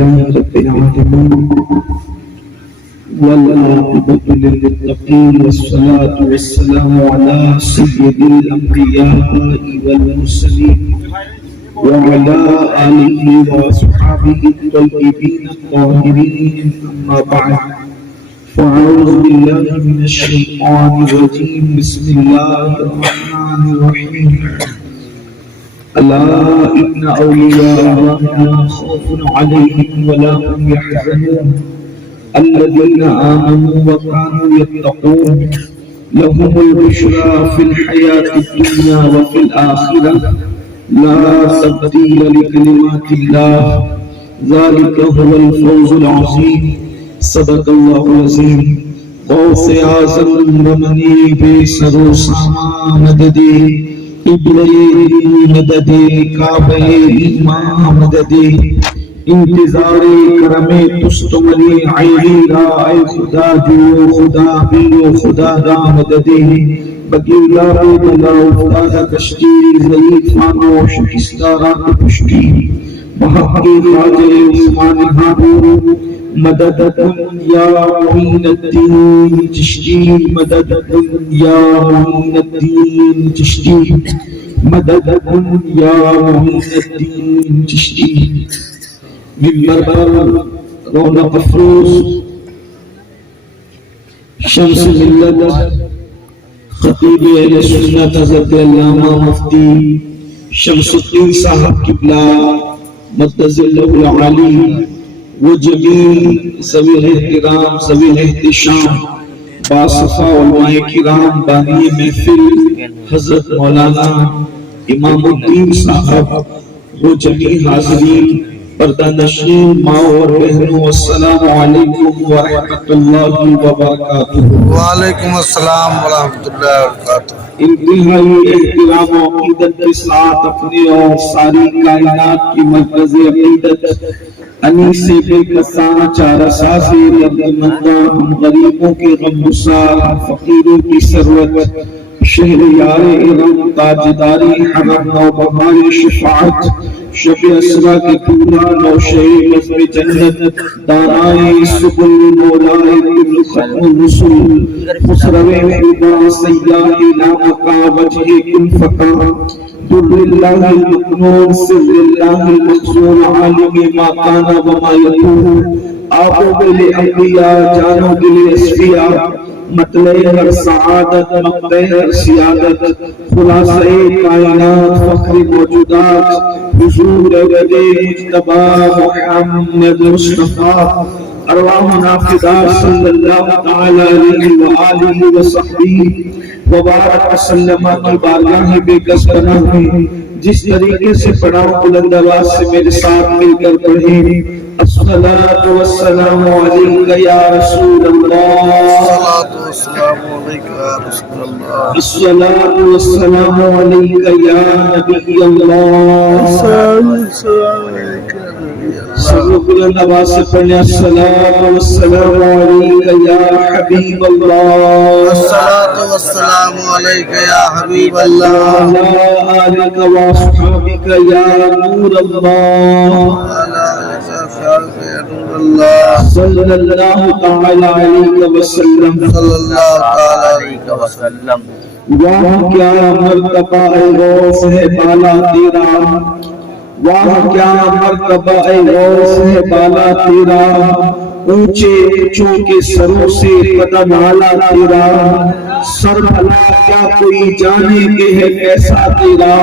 لله رب العالمين والعاقبة للمتقين والصلاة والسلام على سيد الأنبياء والمرسلين وعلى آله وصحبه الطيبين الطاهرين أما بعد فأعوذ بالله من الشيطان الرجيم بسم الله الرحمن الرحيم ألا إن أولياء الله لا خوف عليهم ولا هم يحزنون الذين آمنوا وكانوا يتقون لهم البشرى في الحياة الدنيا وفي الآخرة لا تبديل لكلمات الله ذلك هو الفوز العظيم صدق الله العظيم غوث اعظم ومنی بے سر و سامان مددی قبلے مدد کعبہ ایمان مدد انتظار کرم تستملی عیلی را اے خدا جو خدا بیو خدا دا مدد بگیلا بلا افتاد کشتی ضعیف فانو شکستہ رات پشتی محقی خواجہ عثمان ہارون مددکم یا معین الدین چشتی مددکم یا معین الدین چشتی مددکم یا معین الدین چشتی ممبر پر رونق افروز شمس ملت خطیب اہل سنت حضرت علامہ مفتی شمس الدین صاحب قبلہ مدظ اللہ العالی وہ جمیل ذوی احترام ذوی احتشام باصفا علماء کرام بانی محفل حضرت مولانا امام الدین صاحب وہ جمیل حاضرین پردہ نشین ماں اور بہنوں السلام علیکم ورحمۃ اللہ وبرکاتہ۔ وعلیکم السلام ورحمۃ اللہ وبرکاتہ۔ انتہائی احترام و عقیدت کے ساتھ اپنے اور ساری کائنات کی مرکز عقیدت انیس بے کساں چارہ سازی دردمنداں ہم غریبوں کے غم گسار ہم فقیروں کی ثروت شہریار ارم تاجداری حرم نو بہار شفاعت شب اسرا کے پورا نوشے نظم جنت دارائے سبل مولائے کل ختم رسول خسرو خدا سیاہ لامکا وجہ کن فقا در اللہ المکنون سر اللہ المخزون عالم ما کانا وما یکون آبو بل انبیاء جانو بل اسفیاء مطلع ہر سعادت مقدع ہر سیادت خلاصہ کائنات فخر موجودات حضور ابد مجتبی محمد مصطفیٰ ارواحنا فدا صلی اللہ تعالی علیہ وآلہ وصحبہ وبارک وسلم کی بارگاہ بے کس پناہ میں جس طریقے سے پڑھاؤ بلند آواز سے میرے ساتھ مل کر پڑھیں الصلاۃ والسلام علیک یا رسول اللہ، الصلاۃ والسلام علیک یا نبی اللہ، سب بلند آواز سے پڑھیں الصلاۃ والسلام علیک یا حبیب اللہ، الصلاۃ والسلام علیک یا حبیب اللہ، وعلی آلک واصحابک یا نور اللہ، صلی اللہ تعالی علیہ وسلم، صلی اللہ تعالی علیہ وسلم۔ واہ کیا مرتبہ اے غوث ہے بالا تیرا، واہ کیا مرتبہ اے غوث ہے بالا تیرا، اونچے اونچوں کے سروں سے قدم اعلیٰ تیرا، سر بھلا کیا کوئی جانے کہ ہے کیسا تیرا،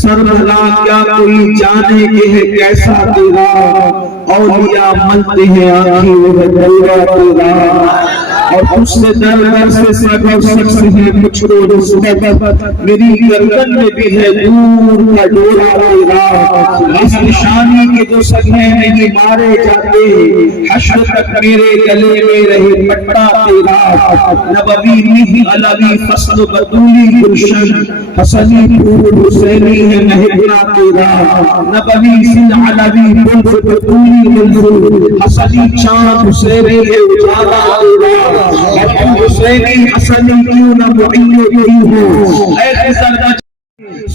سر بھلا کیا کوئی جانے کہ ہے کیسا تیرا، اولیاء ملتے ہیں آنکھیں وہ جلوہ تیرا، اور تجھ سے در در سے سب اور سب سے ہے مجھ کو نسبت، میری گردن میں بھی ہے دور کا ڈورا تیرا، اس نشانی کے جو سگے نہیں مارے جاتے، حشر تک میرے گلے میں رہے پٹا تیرا، نبوی نہیں علوی فصل بدولی گلشن، حسنی پھول حسینی ہے مہکنا تیرا، نبوی سن علوی بلد بدولی منظور، حسنی چاند حسینی ہے اجالا تیرا، حسینی حسنی کیوں نہ معین کیوں ہو، اے خزردہ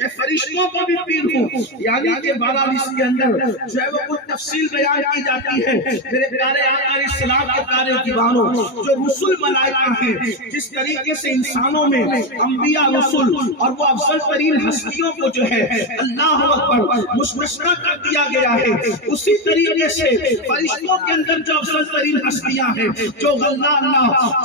میں فرشتوں کا بھی پیر ہوں، یعنی کہ بہرحال اس کے اندر جو ہے وہ کچھ تفصیل بیان کی جاتی ہے۔ میرے پیارے آقا علیہ السلام کے پیارے دیوانوں، جو رسول ملائکہ ہیں، جس طریقے سے انسانوں میں انبیاء رسول اور وہ افضل ترین ہستیوں کو جو ہے اللہ اکبر مستثنی کر دیا گیا ہے، اسی طریقے سے فرشتوں کے اندر جو افضل ترین ہستیاں ہیں، جو اللہ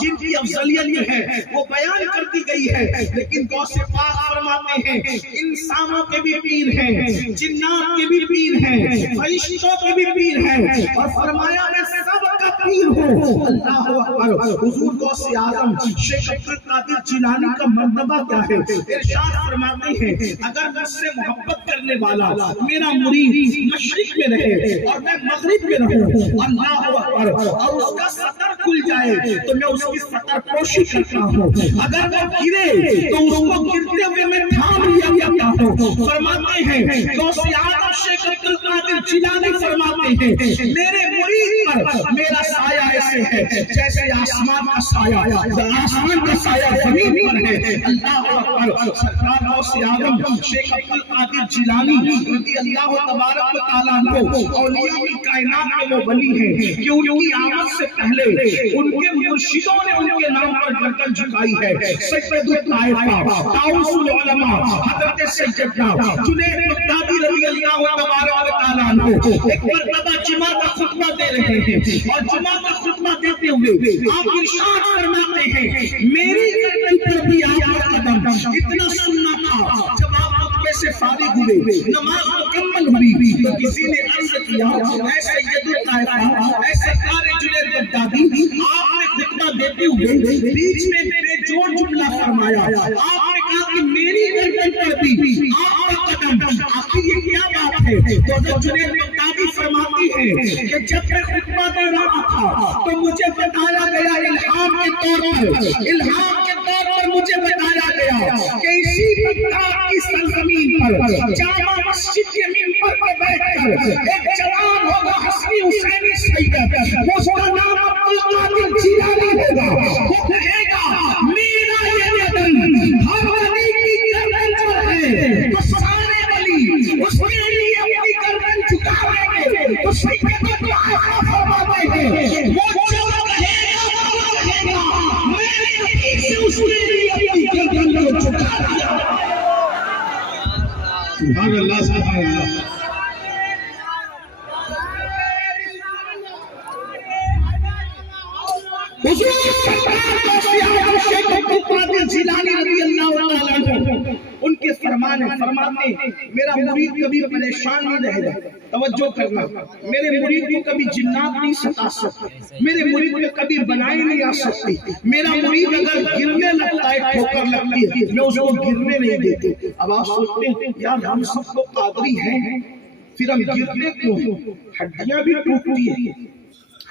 جن کی افضلیت جو ہے وہ بیان کر دی گئی ہے، لیکن غوث پاک فرماتے ہیں انسانوں کے بھی پیر ہیں، جنات کے بھی پیر ہیں، فرشتوں کے بھی پیر ہیں، اور فرمایا میں سب کا پیر ہوں۔ اللہ اکبر۔ حضور غوث اعظم شیخ عبد القادر جیلانی کا مرتبہ کیا ہے؟ ارشاد فرماتے ہیں اگر مجھ سے محبت کرنے والا میرا مرید مشرق میں رہے اور میں مغرب میں رہوں، اللہ اکبر، اور اس کا سطر کھل جائے تو میں اس کی سطر پوشی کرتا ہوں، اگر وہ گرے تو اس کو گرتے ہوئے میں تھام لیا کرتا ہوں۔ فرماتے ہیں غوث اعظم شیخ عبد القادر جیلانی فرماتے ہیں میرے مرید پر میرا سایہ ایسے ہے جیسے آسمان کا سایہ، آسمان کا سایہ زمین پر ہے۔ اللہ اکبر۔ سرکار غوث اعظم شیخ عبد القادر جیلانی رضی اللہ تبارک و تعالیٰ عنہ اولیاء کی کائنات میں وہ ولی ہیں کہ ان کی آمد سے پہلے ان کے مرشدوں نے ان کے نام پر گردن جھکائی ہے۔ سید الطائفہ، طاؤس العلماء، حضرت سیدنا جنید بغدادی رضی اللہ تبارک و تعالیٰ عنہ ایک مرتبہ جمعہ کا خطبہ دے رہے ہیں، اور جمعہ کا خطبہ دیتے ہوئے آپ ارشاد فرماتے ہیں میری گردن پر بھی آپ کا قدم اتنا سننا تھا۔ جب آپ خطبے سے فارغ ہوئے، نماز مکمل ہوئی، تو کسی نے عرض کیا اے سید الطائفہ، اے سرکار جنید بغدادی، آپ نے خطبہ دیتے ہوئے بیچ میں بے جوڑ جملہ فرمایا، آپ نے کہا کہ میری گردن پر بھی آپ کا قدم، آخر یہ کیا بات ہے؟ تو حضرت جنید بغدادی فرماتی ہے کہ جب میں خطبہ دے رہا تھا تو مجھے بتایا گیا الہام کے طور پر مجھے بتایا گیا کہ اسی بغداد کی سرزمین پر جامع مسجد کے منبر پر بیٹھ کر ایک جوان ہوگا حسنی حسینی سید، اس کا نام عبد القادر جیلانی ہوگا، وہ کہے گا میرا یہ بدن ہر ولی کی گردن پر ہے، تو سارے ولی اس کے لیے اپنی گردن جھکائیں گے۔ تو سید الطائفہ فرماتے ہیں وہ جب کہے گا میرے نبی سے اس کے لیے اپنی گردن کو جھکا دیا۔ سبحان اللہ، سبحان اللہ۔ حضور شیخ عبد القادر جیلانی رضی اللہ تعالیٰ عنہ ان کے فرماتے میرا مرید کبھی پریشان نہیں رہے گا۔ توجہ کرنا، میرے مرید کو کبھی جنات نہیں ستا سکتے، میرے مرید میں کبھی بنائی نہیں آ سکتی، میرا مرید اگر گرنے لگتا ہے، ٹھوکر لگتی ہے، میں اس کو گرنے نہیں دیتے۔ اب آپ سوچتے ہیں یار ہم سب کو قادری ہیں، پھر ہم گرتے کیوں ہیں؟ ہڈیاں بھی ٹوٹتی ہیں،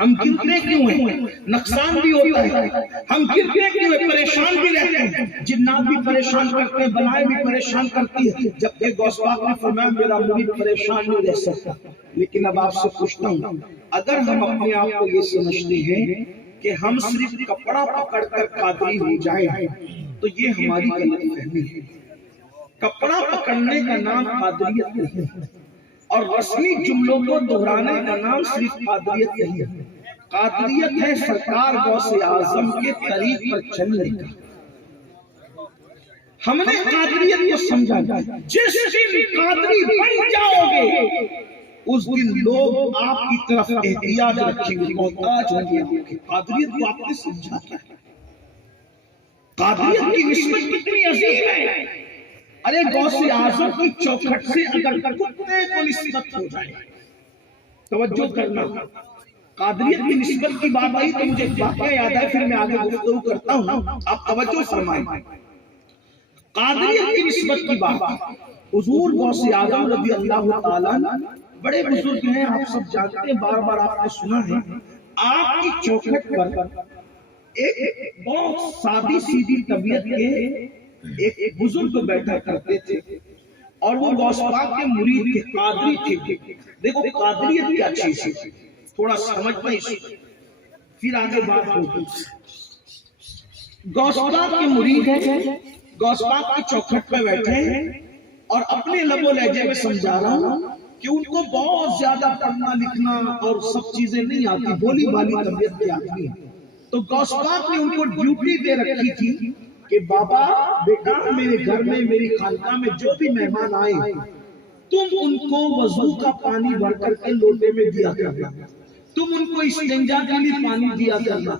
ہم گرتے کیوں ہیں؟ نقصان بھی ہوتا ہے، ہم گرتے کیوں ہیں؟ پریشان بھی رہتے ہیں، جنات بھی پریشان کرتے ہیں، بلائیں بھی پریشان کرتی ہے، جبکہ غوث پاک نے فرمایا میرا مرید پریشان نہیں رہ سکتا۔ لیکن اب آپ سے پوچھتا ہوں، اگر ہم اپنے آپ کو یہ سمجھتے ہیں کہ ہم صرف کپڑا پکڑ کر قادری ہو جائیں تو یہ ہماری غلط فہمی ہے۔ کپڑا پکڑنے کا نام قادریت نہیں ہے، اور رسمی جملوں کو دہرانے کا نام صرف قادریت نہیں ہے۔ قادریت ہے سرکار غوث اعظم کے طریق پر چلنے کا۔ ہم نے قادریت کو سمجھا، جس دن قادری بن جاؤ گے اس دن لوگ آپ کی طرف احتیاج رکھیں گے، محتاج ہوں گے۔ قادریت کو آپ نے سمجھا کیا؟ قادریت کی نسبت کتنی عظیم ہے۔ ارے غوث اعظم کی چوکھٹ سے اگر کتے کو نسبت ہو جائے، توجہ کرنا، قادریت کی نسبت کی بات آئی تو مجھے واقعہ یاد ہے، پھر میں آگے گفتگو کرتا ہوں، آپ توجہ فرمائیں۔ قادریت کی نسبت کی بات، حضور غوث اعظم رضی اللہ تعالیٰ بڑے بزرگ ہیں، آپ سب جانتے ہیں، بار بار آپ نے سنا ہے۔ آپ کی چوکھٹ پر ایک بہت سادی سیدھی طبیعت کے ایک بزرگ بیٹھا کرتے تھے، اور وہ غوث پاک کے مرید کے قادری تھے۔ دیکھو قادریت کیا چیز ہے، تھوڑا سمجھنا اس پھر آگے بات ہوگی۔ غوث پاک کے مرید ہیں، غوث پاک کی چوکھٹ پہ بیٹھے ہیں اور اپنے لب و لہجے میں سمجھا رہا ہوں کہ ان کو بہت زیادہ پڑھنا لکھنا اور سب چیزیں نہیں آتی، بولی بالی طبیعت کی آتی ہے۔ تو غوث پاک نے ان کو ڈیوٹی دے رکھی تھی کہ بابا بیٹا میرے گھر میں میری خانقاہ میں جو بھی مہمان آئے تم ان کو وضو کا پانی بھر کر کے لوٹے میں دیا کرنا، تم ان کو استنجا کے لیے پانی دیا کرنا۔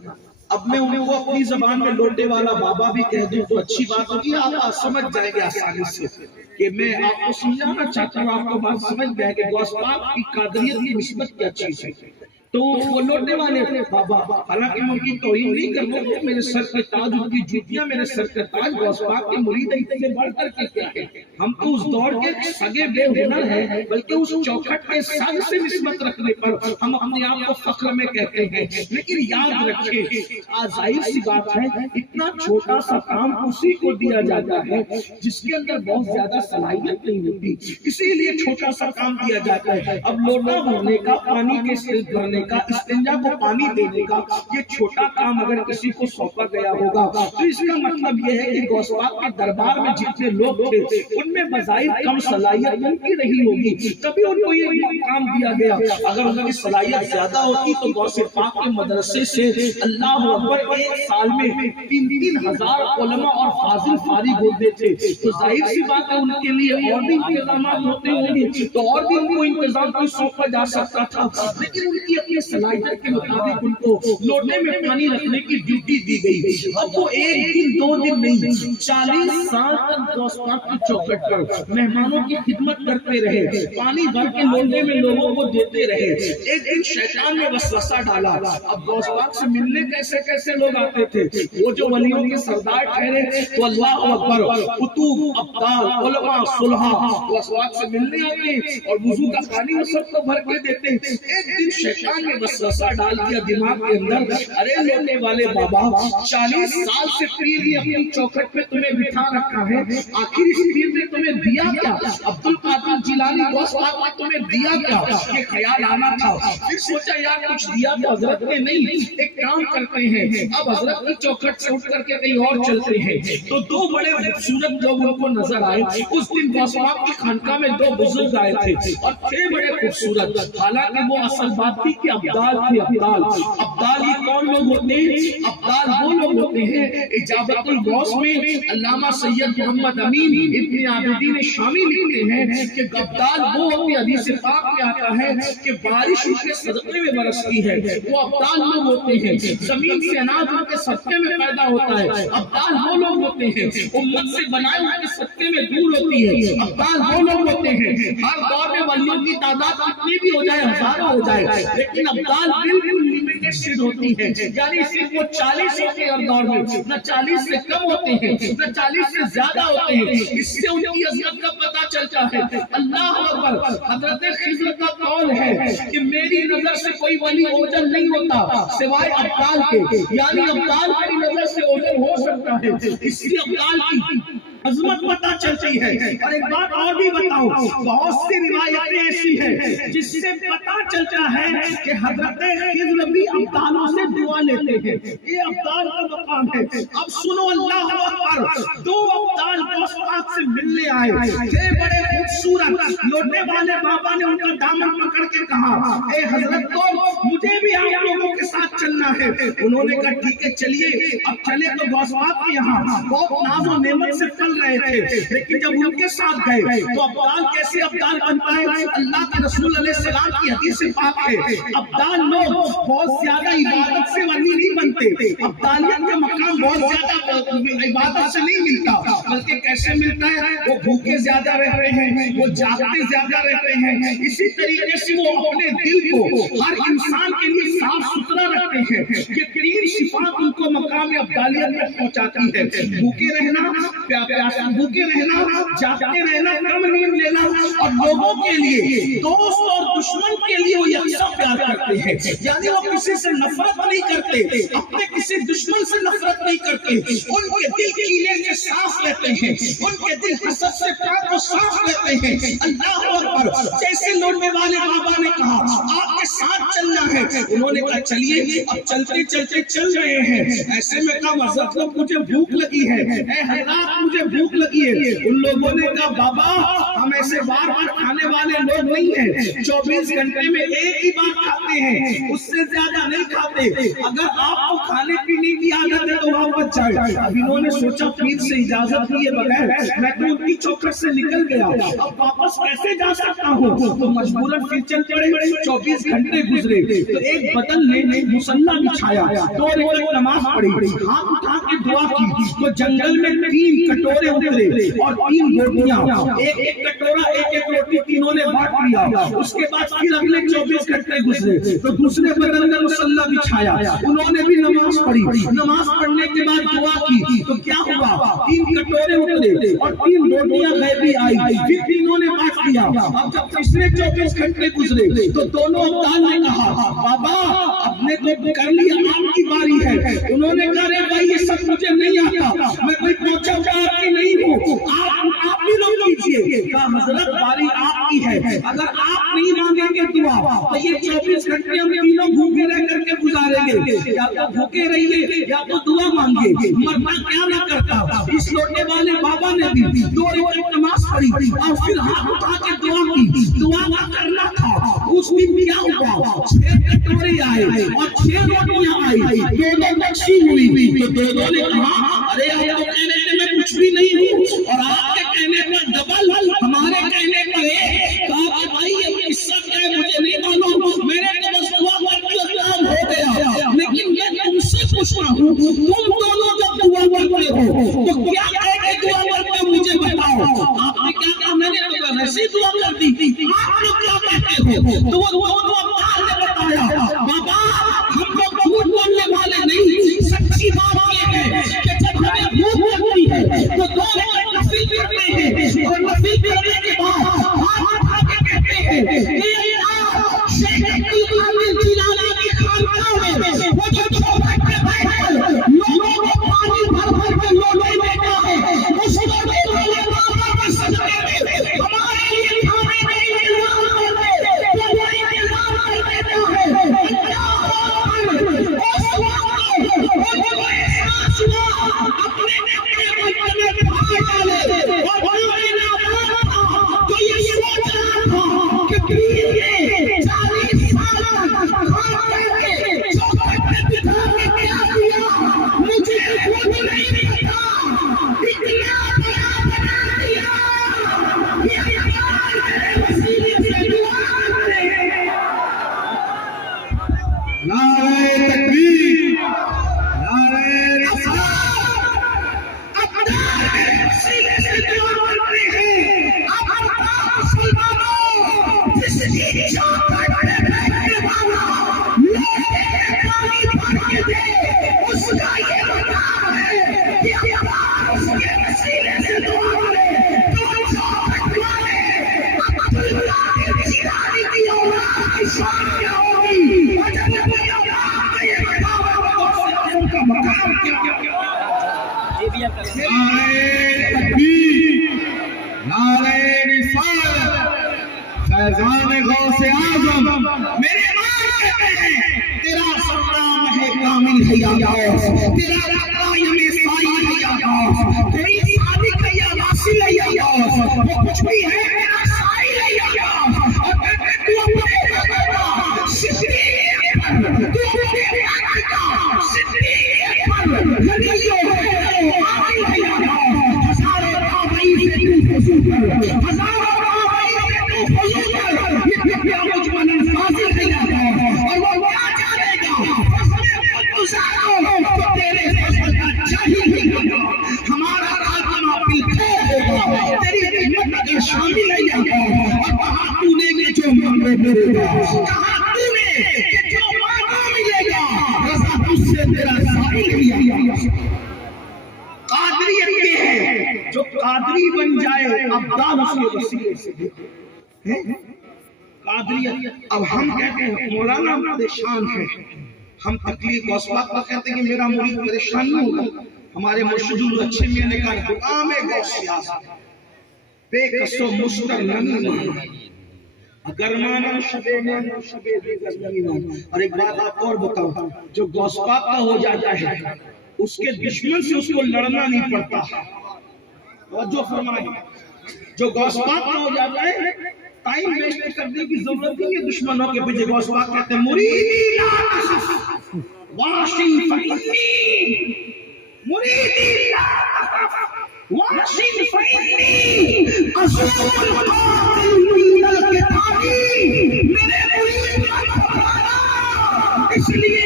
اب میں ان کو اپنی زبان میں لوٹے والا بابا بھی کہہ دوں تو اچھی بات ہوگی، آپ سمجھ جائیں گے آسانی سے کہ میں آپ کو سمجھانا چاہتا ہوں، آپ کو بات سمجھ گئے کہ غوث پاک کی قادریت کی نسبت کیا چیز ہے۔ تو وہ لوٹے والے بابا، حالانکہ میں ان کی توہین نہیں کرتا ہوں، میرے سر کے تاج، ان کی جوتیاں میرے سر کے تاج، غوث پاک کے مرید ہیں، سے بڑھ کر کے کیا ہے، ہم تو اس دور کے سگے بے ہنر ہیں، بلکہ اس چوکھٹ کے سگ سے نسبت رکھنے پر ہم اپنے آپ کو فخر میں کہتے ہیں۔ لیکن یاد رکھیں، ظاہر سی بات ہے اتنا چھوٹا سا کام اسی کو دیا جاتا ہے جس کے اندر بہت زیادہ صلاحیت نہیں ہوتی، اسی لیے چھوٹا سا کام دیا جاتا ہے۔ اب لوٹا بھرنے کا، پانی کے سر بھرنے کا، استنجا کو پانی دینے کا یہ چھوٹا کام اگر کسی کو سونپا گیا ہوگا تو اس کا مطلب یہ ہے کہ غوث پاک کے دربار میں جتنے لوگ تھے ان میں بظاہر کم صلاحیت ان کی رہی ہوگی، تبھی ان کو یہ کام دیا گیا۔ اگر ان کی صلاحیت زیادہ ہوتی تو غوث پاک کے مدرسے سے اللہ اکبر ایک سال میں 3,000 علماء اور فاضل فارغ ہوتے تھے، تو ظاہر سی بات ہے ان کے لیے اور بھی انتظامات ہوتے ہوں گے، تو اور بھی ان کو انتظام کو سونپا جا سکتا تھا، لیکن ان کی اپنی صلاحیت کے مطابق ان کو لوٹے میں پانی رکھنے کی ڈیوٹی دی گئی۔ اب وہ ایک دن دو دن نہیں، 40 سال تک غوث پاک کی چوکھٹ پر مہمانوں کی خدمت کرتے رہے، پانی بھر کے لوٹے میں لوگوں کو دیتے رہے۔ ایک دن شیطان نے وسوسہ ڈالا، اب غوث پاک سے ملنے کیسے کیسے لوگ آتے تھے، وہ جو ولیوں کے سردار ٹھہرے تو اللہ اکبر، قطب، ابدال، علماء، صلحاء غوث پاک سے ملنے آتے اور وضو کا پانی وہ سب کو بھر کے دیتے۔ ایک دن شیطان نے وسوسہ ڈال دیا دماغ کے اندر، ارے لوٹے والے بابا 40 سال سے پیر نے اپنی چوکھٹ پہ تمہیں بٹھا رکھا ہے، آخر اس پیر نے تمہیں دیا کیا؟ عبد القادر جیلانی غوث پاک نے تمہیں دیا کیا؟ یہ خیال آنا تھا۔ پھر سوچا یار کچھ دیا تو حضرت نے نہیں، ایک کام کرتے ہیں، اب حضرت کی چوکھٹ سے اٹھ کر کے کہیں اور چلتے ہیں۔ تو دو بڑے خوبصورت لوگ ان کو نظر آئے، اس دن غوث پاک کی خانقاہ میں دو بزرگ آئے تھے اور تھے بڑے خوبصورت، حالانکہ وہ اصل بات تھی کہ ابدال تھے۔ ابدال یہ کون لوگ ہوتے ہیں؟ ابدال وہ لوگ ہوتے ہیں، اجابت الغوث میں علامہ سید محمد امین ابن عابدین شامی لکھتے ہیں کہ ابدال وہ ہوتے، حدیث پاک میں آتا ہے کہ بارش ان کے صدقے میں برستی ہے، وہ ابدال لوگ ہوتے ہیں، زمین سے اناج ان کے صدقے میں پیدا ہوتا ہے، ابدال وہ لوگ ہوتے ہیں، امت سے بنائے ان کے صدقے میں دور ہوتی ہے، ابدال وہ لوگ ہوتے ہیں۔ ہر دور میں ولیوں کی تعداد کتنی بھی ہو جائے، ہزاروں ہو جائے، لیکن ابدال بالکل لمیٹڈ ہوتی ہے، یعنی صرف وہ 40 ہوتے ہیں ہر دور میں، نہ 40 سے کم ہوتے ہیں نہ 40 سے زیادہ ہوتے ہیں، اس سے ان کی عظمت کا پتہ چلتا ہے۔ اللہ اکبر، حضرت خضر کا قول ہے کہ میری نظر سے کوئی ولی اوجل نہیں ہوتا سوائے ابدال کے، یعنی ابدال کی نظر سے اوجل ہو سکتا ہے، اس لیے ابدال کی عظمت پتہ چلتی ہے۔ اور ایک بات اور بھی بتاؤں، بہت سی روایتیں ایسی ہیں جس سے پتہ چلتا ہے کہ حضرت خضر بھی ابدالوں سے دعا لیتے ہیں، یہ ابدال کا مقام ہے۔ اب سنو اللہ اکبر، دو ابدال غوث پاک سے ملنے آئے تھے، بڑے خوبصورت، لوٹے والے بابا نے ان کا دامن پکڑ کے کہا اے حضرت کو مجھے بھی آپ لوگوں کے ساتھ چلنا ہے۔ انہوں نے کہا ٹھیک ہے چلیے۔ اب چلے تو غوث پاک کے یہاں بہت ناز و نعمت سے پل رہے تھے، لیکن جب ان کے ساتھ گئے تو ابدال کیسے ابدال بنتا ہے؟ اللہ کے رسول علیہ السلام کی حدیث پاک ہے، ابدال لوگ بہت زیادہ عبادت سے ولی نہیں بنتے، ابدالیت کا مقام بہت زیادہ عبادت سے نہیں ملتا، بلکہ کیسے ملتا ہے؟ وہ بھوکے زیادہ رہتے ہیں، وہ جاگتے زیادہ رہتے ہیں، اسی طریقے سے وہ اپنے دل کو ہر انسان کے لیے صاف ستھرا رکھتے ہیں۔ یہ تین صفات ان کو مقام ابدالیت میں پہنچاتی ہے، بھوکے رہنا، بھوکے رہنا، جاگتے رہنا، کم نیند لینا، اور لوگوں کے لیے، دوست اور دشمن کے لیے وہ یکساں پیار کرتے ہیں، یعنی وہ کسی سے نفرت نہیں کرتے، اپنے کسی دشمن سے نفرت نہیں کرتے، ان کے دل کینے سے صاف رہتے ہیں، ان کے دل حسد سے پاک و صاف رہتے ہیں۔ اللہ اکبر، جیسے لوٹنے والے بابا نے کہا آپ کے ساتھ چلنا ہے، انہوں نے کہا چلیے، اب چلتے چلتے چل رہے ہیں۔ ایسے میں کہا حضرت لوگ مجھے بھوک لگی ہے، اے حضرات مجھے بھوک لگی ہے۔ ان لوگوں نے کہا بابا ہم ایسے بار بار کھانے والے لوگ نہیں ہیں، 24 گھنٹے میں ایک ہی بار کھاتے ہیں، اس سے زیادہ نہیں کھاتے، اگر آپ کو کھانے پینے کی عادت ہے تو وہاں بچ جائے۔ اب انہوں نے سوچا پیر سے اجازت لیے بغیر میں تو ان کی چوکھٹ سے نکل گیا، اب واپس کیسے جا سکتا ہوں؟ تو مجبوراً پھر چل پڑے۔ 24 گھنٹے گزرے تو ایک بدن نے مصلی بچھایا، 2 رکعت نماز پڑھی، ہاتھ اٹھا کے دعا کی تو جنگل میں 3 کٹورے اترے اور 3 روٹیاں، ایک ایک کٹورا ایک ایک روٹی تینوں نے بانٹ لیا۔ اس کے بعد پھر اگلے 24 گھنٹے گزرے تو دوسرے بدن نے مصلی بچھایا، انہوں نے بھی نماز پڑھی، نماز پڑھنے کے بعد دعا کی تو کیا ہوا؟ 3 کٹورے اترے اور 3 روٹیاں غیبی آئی، پھر تینوں نے بانٹ لیا۔ اب جب تیسرے 24 گھنٹے گزرے تو دونوں ابدال نے کہا بابا اب نے تو کر لیا، آپ کی باری ہے۔ انہوں نے کہا رے بھائی یہ سب مجھے نہیں آتا، میں کوئی پہنچا آپ کی نہیں ہوں، آپ بھی روک لیجیے۔ کہا حضرت باری آپ کی ہے، اگر آپ نہیں مانگیں گے دعا تو یہ 24 گھنٹے ہم تینوں بھوکے رہ کر کے گزاریں گے، یا تو بھوکے رہیے یا تو دعا مانگے، مرنا کیا نہ کرتا۔ اس لوٹے والے بابا نے بھی 2 رکعت نماز پڑھی اور پھر ہاتھ اٹھا کے دعا کی، دعا نہ کرنا تھا۔ اس دن کیا ہوا؟ 6 کٹورے آئے اور 6 روٹیاں آئی، دونوں تقسیم ہوئی تو دونوں نے کہا ارے آپ تو کہنے سے میں کچھ بھی نہیں ہوں اور آپ کے کہنے پر ڈبل، ہمارے کہنے پر ایک۔ کہا کہ بھائی یہ قصہ کیا ہے مجھے نہیں معلوم، میں نے تو بس دعا کر کے کام ہو گیا، لیکن میں تم سے پوچھ رہا ہوں تم دونوں جب دعا کرتے ہو تو کیا کہہ کے دعا کرتے ہو مجھے بتاؤ۔ آپ نے کیا کہا؟ میں نے تو ویسے دعا کر دی، آپ لوگ کیا کہتے ہو؟ تو وہ دونوں ابدال نے بتایا بابا ہم لوگ جھوٹ بولنے والے نہیں، سچی بات یہ ہے کہ جب ہمیں بھوک لگتی ہے تو 2 رکعت نفل کرتے ہیں اور نفل کرنے کے بعد ہاتھ اٹھا کے کہتے ہیں اے اللہ شیخ عبدالقادر جیلانی کی خانقاہ میں وہ جو 2 گھنٹے بیٹھ کر لوگوں کو پانی بھر بھر کے لوٹے دیتا ہے، اس لوٹے والے بابا کے صدقے میں ہمارے لیے کھانے نہیں انتظام کرتے، وہ بڑی انتظام کر دیتا ہے۔ اللہ اس وقت وہ جو احساس ہوا اپنے برتن میں پھاڑ ڈالے اور پانی نہ پانا تو یہ سوچ رہا تھا کہ پیر نے 40 سال کھا کر کے چوکھٹ پہ بٹھا کے کیا دیا مجھے خود نہیں پتا، اتنا بڑا بنا دیا۔ یہ اللہ میرے وسیلے سے دعا کرے۔ نعرہ تکبیر، نعرہ رسالت۔ اقدار میرے وسیلے سے دعا کرتے ہیں۔ اب ہم مسلمانوں جس کی چوکھٹ پہ بیٹھنے والا لوٹے میں پانی بھر کے دے اس کا یہ مقام ہے کہ اللہ اس کے وسیلے سے دعا کرے۔ تو چوکھٹ والے عبدالقادر جیلانی کی اولاد کی شان کیا ہوگی؟ اجنبی اولاد کا یہ مقام، ان کا مقام کیا ہوگا؟ نعرہ تکبیر، نعرہ رسالت۔ فیضان غوث اعظم میرے ماں کہتے ہیں تیرا سرنام ہے کامل ہے یا غوث، تیرا قائم سائی ہے یا غوث، تیری صادق ہے یا واصل ہے یا غوث، وہ کچھ بھی ہے تیرا سائی ہے یا غوث۔ اور کہتے تو اپنے بابا شکریہ پر، تو اپنے بابا شکریہ پر غنیوں ہے آئی ہے یا غوث۔ ہزاروں بابائی سے تو فضول کر، ہزاروں بابائی سے تو فضول کر، یہ کیا مجمن فاضل ہے یا غوث۔ اور وہ کیا جانے گا فضل خود گزارو تو تیرے فضل کا جاہل ہی ہوگا، ہمارا راجمہ بالخیر ہوگا، تیری رحمت کا شامل ہے یا غوث۔ اور کہاں تو نے کہ جو مانگو ملے گا، کہاں تو نے کہ جو مانگو ملے گا، رضا تجھ سے تیرا سائل ہے یا غوث۔ قادریت یہ ہے جو قادری بن جائے ابدال اس کے وسیلے سے دیکھو قادریت۔ اب ہم کہتے ہیں مولانا پریشان ہے، ہم تکلیف و اسباب کا کہتے ہیں کہ میرا مرید پریشان نہیں ہوگا، ہمارے مرشد الاچھے میاں نے کہا غلام غوث بے قصو مشتر نمی مان اگر مانا شبے مانا شبے دیگر نمی مان. اور ایک بات آپ اور بتاؤ، جو غوث پاک کا ہو جاتا ہے اس کے دشمن سے اس کو لڑنا نہیں پڑتا. توجہ فرمائیں، جو غوث پاک کا ہو جاتا ہے ٹائم ویسٹ کرنے کی ضرورت نہیں ہے دشمنوں کے پیچھے. غوث پاک کہتے ہیں مریدی لا تخف واشن فإنی مریدی لا تخف واشن فإنی اصول القاتل من الکتاب. میرے مرید کا پکارا اس لیے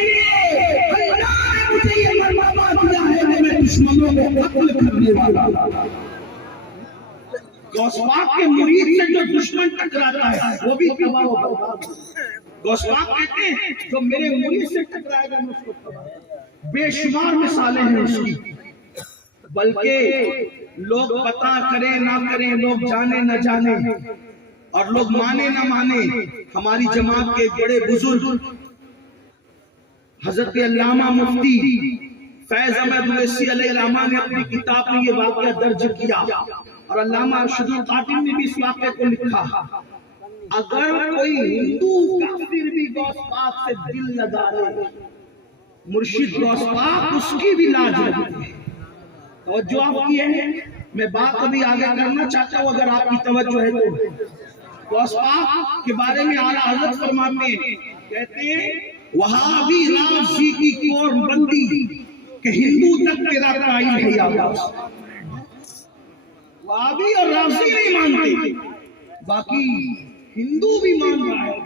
اللہ نے مجھے یہ مرتبہ دیا ہے کہ میں دشمنوں کو قتل کرنے والا. غوث پاک کے مرید سے جو دشمن ٹکراتا ہے وہ بھی تباہ و برباد. غوث پاک کہتے ہیں جو میرے مرید سے ٹکرائے گا میں اس کو تباہ. بے شمار مثالیں ہیں اس کی، بلکہ لوگ پتہ کریں نہ کریں، لوگ جانے نہ جانے اور لوگ مانے نہ مانے، ہماری جماعت کے بڑے بزرگ حضرت علامہ مفتی فیض احمد اویسی علیہ الرحمہ نے اپنی کتاب میں یہ واقعہ درج کیا اور علامہ ارشد القادری نے بھی اس واقعے کو لکھا. اگر کوئی ہندو کافر بھی غوث پاک سے دل لگا لے، مرشد غوث پاک اس کی بھی لاج رکھتے ہیں. توجہ آپ کی ہے، میں بات ابھی آگے کرنا چاہتا ہوں اگر آپ کی توجہ ہے تو. غوث پاک کے بارے میں اعلیٰ حضرت فرماتے ہیں، کہتے ہیں وہابی رافضی کی کور بندی کہ ہندو تک تیرا قائل ہے یا غوث. وہابی اور رافضی نہیں مانتے، باقی ہندو بھی مان رہا ہے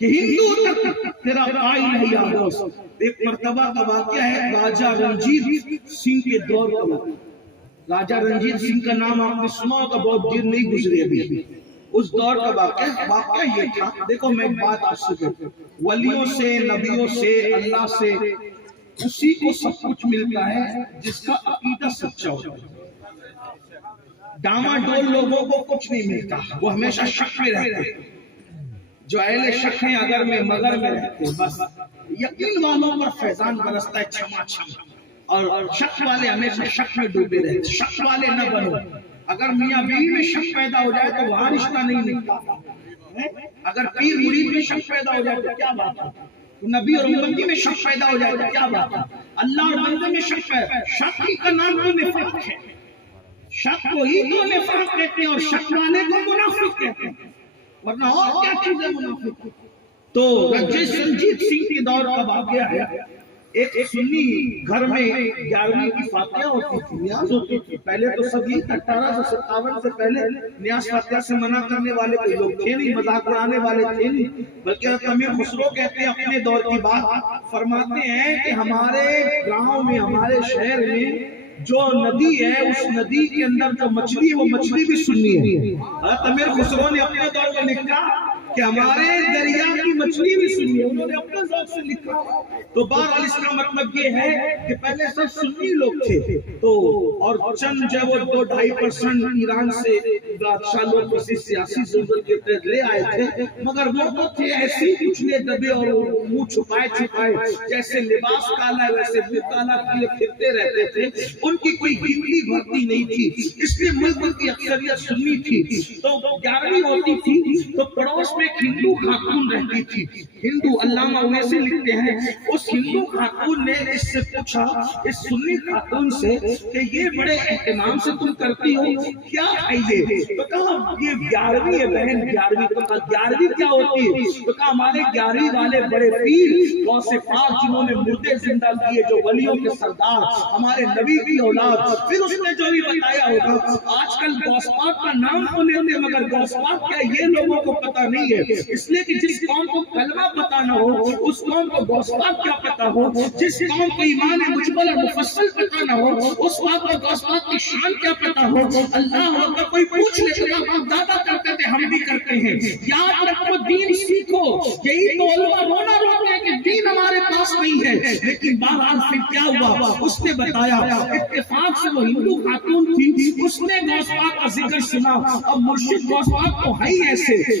کہ ہندو تک تیرا قائل ہے یا غوث. ایک مرتبہ کا واقعہ ہے راجہ رنجیت سنگھ کے دور کا. راجہ رنجیت سنگھ کا نام آپ نے سنا ہوگا، بہت دیر نہیں گزرے ابھی. اس دور کا واقعہ یہ تھا. دیکھو میں ایک بات آپ سے کہتا ہوں، ولیوں سے، نبیوں سے، اللہ سے اسی کو سب کچھ ملتا ہے جس کا عقیدہ سچا ہوتا ہے. ڈاما ڈول لوگوں کو کچھ نہیں ملتا، وہ ہمیشہ شک میں رہتے ہیں. جو اہل شک ہیں اگر میں مگر میں رہتے ہیں، بس یقین والوں پر فیضان برستا ہے چھما چھم. اور شک والے ہمیشہ شک میں ڈوبے رہتے. شک والے نہ بنو. اگر میاں بیوی میں شک پیدا ہو جائے تو وہاں رشتہ نہیں ملتا. اگر پیر مرید میں شک پیدا ہو جائے تو کیا بات ہے؟ نبی اور امتی میں شک پیدا ہو جائے تو کیا بات ہے؟ اللہ اور بندے میں شک پیدا. شک کا نام تو نفاق ہے. شک کو ہی تو نفاق کہتے ہیں اور شک والے کو منافق کہتے ہیں، ورنہ اور کیا چیز ہے منافق. تو رنجیت سنگھ کے دور کا واقعہ ہے. ایک سنی گھر میں 11ویں کی فاتحہ ہوتی تھی، نیاز ہوتی تھی. پہلے تو سبھی 1857 سے پہلے نیاز فاتحہ سے منع کرنے والے کوئی لوگ تھے نہیں، مذاق اڑانے والے تھے نہیں. بلکہ امیر خسرو کہتے ہیں اپنے دور کی بات فرماتے ہیں کہ ہمارے گاؤں میں، ہمارے شہر میں جو ندی ہے اس ندی کے اندر جو مچھلی ہے وہ مچھلی بھی سنی ہے. امیر خسرو نے اپنے دور میں لکھا کہ ہمارے دریا کی مچھلی بھی سنی ہے. انہوں نے اپنے ذوق سے لکھا. تو بہرحال اس کا مطلب یہ ہے کہ پہلے سب سنی لوگ تھے تو اور چند جو وہ 2-2.5% ایران سے بادشاہ لوگ کسی سیاسی ضرورت کے تحت لے آئے تھے، مگر وہ تو تھے ایسے کچلے دبے اور منہ چھپائے جیسے لباس کالا ہے ویسے منہ کالا کیے پھرتے رہتے تھے. ان کی کوئی گنتی بھرتی نہیں تھی، اس لیے ملک کی اکثریت سنی تھی. تو 11ویں ہوتی تھی تو پڑوس میں ایک ہندو خاتون رہتی تھی. ہندو علامہ اویسی لکھتے ہیں اس ہندو خاتون نے اس سے پوچھا، اس سنی خاتون سے کہ یہ بڑے اہتمام سے تم کرتی ہو کیا ہے یہ؟ تو کہا یہ 11ویں ہے بہن. 11ویں تو کہا 11ویں کیا ہوتی ہے؟ تو کہا ہمارے 11ویں والے بڑے پیر غوث پاک جنہوں نے مردے زندہ کیے، جو ولیوں کے سردار، ہمارے نبی کی اولاد. پھر اس نے جو بھی بتایا ہوگا. آج کل غوث پاک کا نام تو لیتے مگر غوث پاک کیا یہ لوگوں کو پتہ نہیں ہے. اس لیے کہ جس قوم کو کلمہ پتہ نہ ہو اس قوم کو غوث پاک کیا پتہ ہو. جس قوم کو ایمان مجمل اور مفصل پتہ نہ ہو اس قوم کو غوث پاک کی شان کیا پتہ ہو. اللہ اکبر. کوئی پوچھ لے تو ہم دادا کرتے تھے ہم بھی کرتے ہیں. یاد رکھو دین سیکھو. یہی تو علماء رونا روتے ہیں کہ دین ہمارے پاس نہیں ہے. لیکن بہرحال پھر کیا ہوا اس نے بتایا. اتفاق سے وہ ہندو خاتون تھی، اس نے غوث پاک کا ذکر سنا. اور مرشد غوث پاک تو ہے ہی ایسے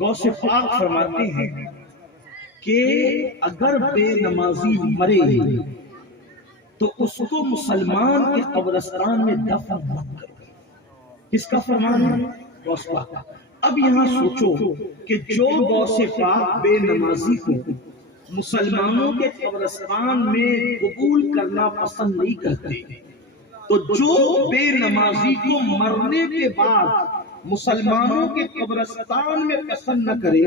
غوث پاک فرماتے ہیں کہ اگر بے نمازی مرے تو اس کو مسلمان کے قبرستان میں دفن مت کرو. کس کا فرمان ہے؟ غوث پاک. اب یہاں سوچو کہ جو غوث پاک بے نمازی کو مسلمانوں کے قبرستان میں قبول کرنا پسند نہیں کرتے، تو جو بے نمازی کو مرنے کے بعد مسلمانوں کے قبرستان میں پسند نہ کرے،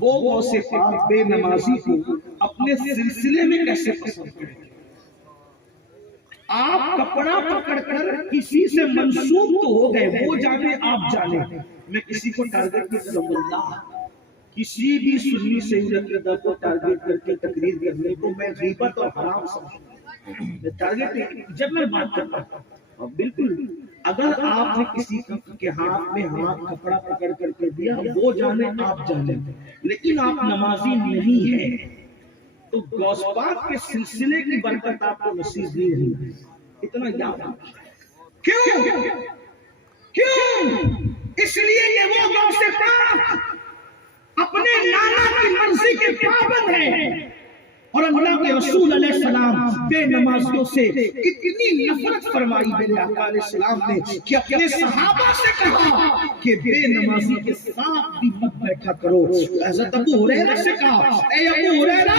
وہ غوث پاک بے نمازی کو اپنے سلسلے میں کیسے پسند کرے؟ آپ کپڑا پکڑ کر کسی سے منسوب تو ہو گئے، وہ جانے آپ جانے. میں کسی کو ٹارگٹ نہیں کروں گا، کسی بھی سنی سیدہ کو ٹارگٹ کر کے تقریر کرنے کو میں غیبت اور حرام سمجھتا. ٹارگٹ جب میں بات کرتا ہوں بالکل، اگر آپ نے کسی کے ہاتھ میں ہاتھ کپڑا پکڑ کر کے دیا، وہ جانے آپ جانے، لیکن آپ نمازی نہیں ہیں، تو غوث پاک کے سلسلے کی برکت آپ کو نصیب نہیں ہوئی. اتنا یاد رکھیں. کیوں؟ اس لیے کہ وہ غوث پاک اپنے نانا کی مرضی کے پابند ہیں، اور اللہ کے رسول علیہ السلام بے نمازیوں سے اتنی نفرت فرمائی میرے آقا علیہ السلام نے کہ اپنے صحابہ سے کہا کہ بے نمازی کے ساتھ بھی مت بیٹھا کرو. حضرت ابو ہریرہ سے کہا، اے ابو ہریرہ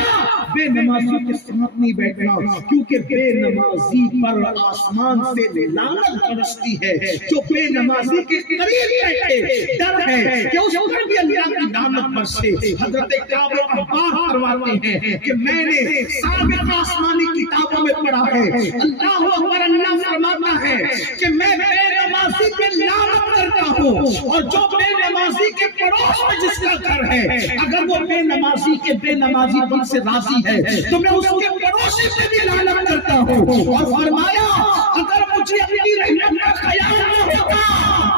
بے نمازی کے ساتھ نہیں بیٹھنا، کیونکہ بے نمازی پر آسمان سے لعنت برستی ہے. جو بے نمازی کے قریب بیٹھے ڈر ہے کہ اس پر بھی اللہ کی لعنت برسے. حضرت کعب احبار فرماتے ہیں کہ میں نے سابق آسمانی کتابوں میں پڑھا ہے، اللہ اکبر، اللہ فرماتا ہے کہ میں بے نمازی پہ لعنت کرتا ہوں، اور جو بے نمازی کے پڑوس میں جس کا گھر ہے، اگر وہ بے نمازی کے بے نمازی پن سے راضی ہے تو میں اس کے پڑوسی پہ بھی لعنت کرتا ہوں. اور فرمایا اگر مجھے اپنی رحمت کا خیال نہ ہوتا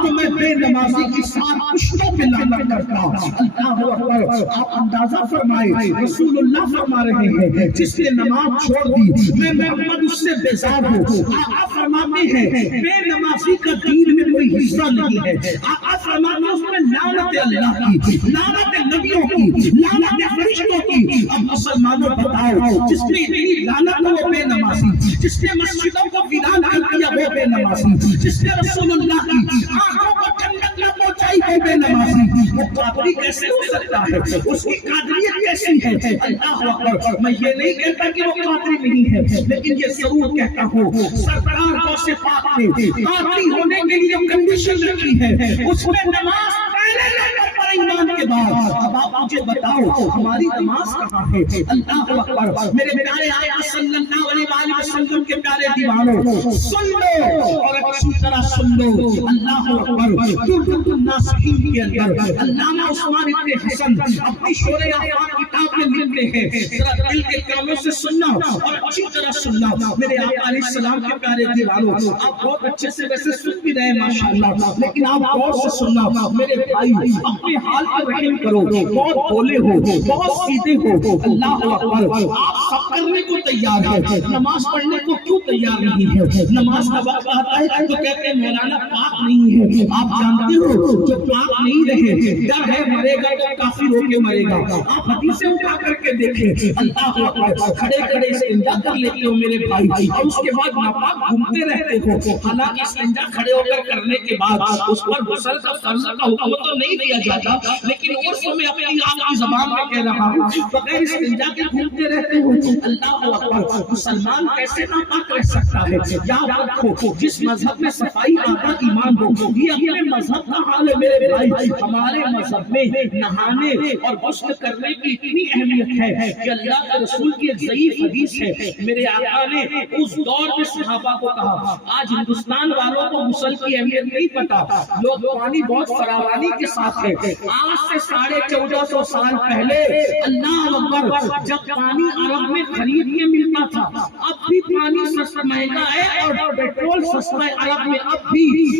تو میں بے نمازی کی سات پشتوں پہ لعنت کرتا. اللہ اکبر. آپ اندازہ فرمائے رسول اللہ فرما رہے ہیں جس نے نماز چھوڑ دی میں محمد اس سے بیزار ہوں. آقا فرماتے ہیں بے نمازی کا دین میں کوئی حصہ نہیں ہے. آقا فرماتے ہیں اس میں لعنت اللہ کی، لعنت نبیوں کی، لعنت فرشتوں کی. اب مسلمانوں بتاؤ جس نے اتنی لعنت وہ بے نمازی، جس نے مسجدوں کو ویران کر دیا وہ بے نمازی، جس نے رسول اللہ کی آنکھوں کو جنت نہ پہنچائی وہ بے نمازی. وہ قادری کیسے ہو سکتا ہے؟ اس کی قادریت کیسی ہے؟ اللہ اکبر. میں یہ نہیں کہتا کہ وہ قادری نہیں ہے، لیکن یہ ضرور کہتا ہوں سرکار غوث پاک نے قادری ہونے کے لیے کنڈیشن رکھی ہے، اس میں نماز پہلے نمبر پر ایمان کے بعد. اب آپ مجھے بتاؤ ہماری نماز کہاں ہے؟ اللہ اکبر. میرے پیارے آقا صلی اللہ علیہ وسلم کے پیارے دیوانوں سن لو اور اچھی طرح سن لو. اللہ اکبر. ترجمۃ الناسخین کے اندر علامہ عثمان ابن حسن اپنی شورِ آفاق کتاب میں لکھتے ہیں، ذرا دل کے کانوں سے سننا اور اچھی طرح سننا. میرے آقا علیہ السلام کے پیارے دیوانوں آپ بہت اچھے سے ویسے سن بھی رہے ہیں ماشاءاللہ، لیکن آپ غور سے سننا. میرے بھائی اپنے حال پر رحم کرو. بہت بولے ہو، بہت سیدھے ہو. اللہ اکبر. آپ سب کرنے کو تیار ہے، نماز پڑھنے کو کیوں تیار نہیں ہے؟ نماز کا وقت آتا ہے تو کہتے ہیں مولانا پاک نہیں ہے. آپ جانتے ہو جو پاک نہیں رہے ڈر ہے مرے گا تو کافر ہو کے مرے گا. آپ حدیثیں اٹھا کر کے دیکھیں. اللہ اکبر. کھڑے کھڑے استنجا کر لیتے ہو میرے بھائی، اور اس کے بعد ناپاک گھومتے رہتے ہو. حالانکہ استنجا کھڑے ہو کر کرنے کے بعد اس پر غسل کا فرض کا حکم تو نہیں دیا جاتا، لیکن عرف میں اپنی آپ کی زبان میں کہہ رہا ہوں بغیر استنجا کے گھومتے رہتے ہو. اللہ اکبر. مسلمان کیسے ناپاک رہ سکتا ہے؟ یاد رکھو جس مذہب میں صفائی آدھا ایمان ہو، یہ اپنے مذہب کا حال ہے میرے بھائی. ہمارے مذہب میں نہانے اور غسل کرنے کی اتنی اہمیت ہے کہ اللہ کے رسول کی ایک ضعیف حدیث ہے. میرے آقا نے اس دور میں صحابہ کو کہا، آج ہندوستان والوں کو غسل کی اہمیت نہیں پتا، لوگ پانی بہت فراوانی کے ساتھ ہے. آج سے 1450 سال پہلے اللہ اکبر جب پانی عرب میں خرید کے ملتا تھا، اب بھی پانی سستا مہنگا ہے اور پیٹرول سستا ہے عرب میں. اب بھی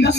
10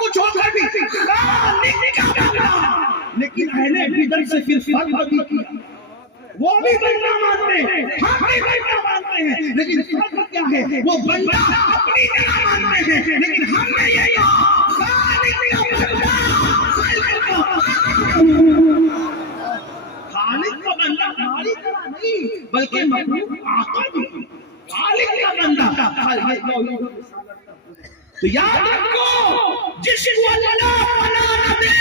کچھ ہو کر بھی خالق کا بندہ. لیکن اہل بدعت سے پھر فرق بھی کیا. وہ بھی بندہ مانتے ہیں, ہم بھی بندہ مانتے ہیں, لیکن فرق کیا ہے؟ وہ بندہ اپنی جگہ مانتے ہیں, لیکن ہم نے یہ کہا خالق کا بندہ, خالق کا بندہ ہماری طرح نہیں بلکہ مخلوق آقا بھی خالق کا بندہ. تو یاد رکھو, جس کو اللہ پناہ نہ دے,